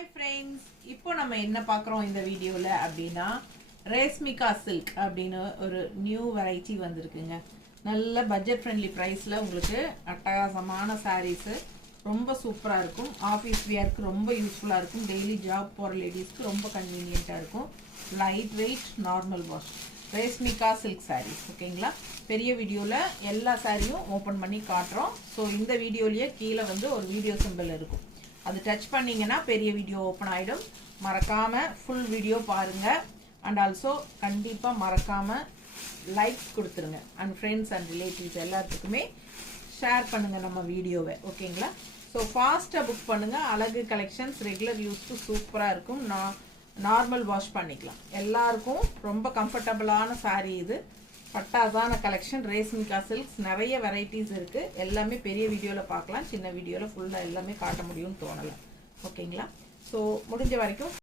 Hi friends, இப்போ நம்ம என்ன பார்க்குறோம் இந்த வீடியோவில் அப்படின்னா ரேஸ்மிகா சில்க் அப்படின்னு ஒரு நியூ வெரைட்டி வந்திருக்குங்க. நல்ல பட்ஜெட் ஃப்ரெண்ட்லி ப்ரைஸில் உங்களுக்கு அட்டகாசமான சாரீஸு ரொம்ப சூப்பராக இருக்கும். ஆஃபீஸ் வியருக்கு ரொம்ப யூஸ்ஃபுல்லாக இருக்கும். டெய்லி ஜாப் போகிற லேடிஸ்க்கு ரொம்ப கன்வீனியண்ட்டாக இருக்கும். லைட் வெயிட், நார்மல் வாஷ், ரேஸ்மிகா சில்க் சாரீஸ். ஓகேங்களா? பெரிய வீடியோவில் எல்லா சாரியும் ஓப்பன் பண்ணி காட்டுறோம். ஸோ இந்த வீடியோலேயே கீழே வந்து ஒரு வீடியோ சிம்பிள் இருக்கும். அது டச் பண்ணிங்கன்னா பெரிய வீடியோ ஓப்பன் ஆகிடும். மறக்காமல் ஃபுல் வீடியோ பாருங்கள். அண்ட் ஆல்சோ கண்டிப்பாக மறக்காமல் லைக்ஸ் கொடுத்துருங்க. அண்ட் ஃப்ரெண்ட்ஸ் அண்ட் ரிலேட்டிவ்ஸ் எல்லாத்துக்குமே ஷேர் பண்ணுங்கள் நம்ம வீடியோவை. ஓகேங்களா? ஸோ ஃபாஸ்ட்டாக புக் பண்ணுங்கள். அழகு கலெக்ஷன்ஸ் ரெகுலர் யூஸ்க்கு சூப்பராக இருக்கும். நார்மல் வாஷ் பண்ணிக்கலாம். எல்லாருக்கும் ரொம்ப கம்ஃபர்டபுளான சாரீ இது. பட்டாசான கலெக்ஷன் ரேஸ்மிகா சில்க்ஸ். நிறைய வெரைட்டிஸ் இருக்குது. எல்லாமே பெரிய வீடியோவில் பார்க்கலாம். சின்ன வீடியோவில் ஃபுல்லாக எல்லாமே காட்ட முடியும்னு தோணலை. ஓகேங்களா? ஸோ முடிஞ்ச வரைக்கும்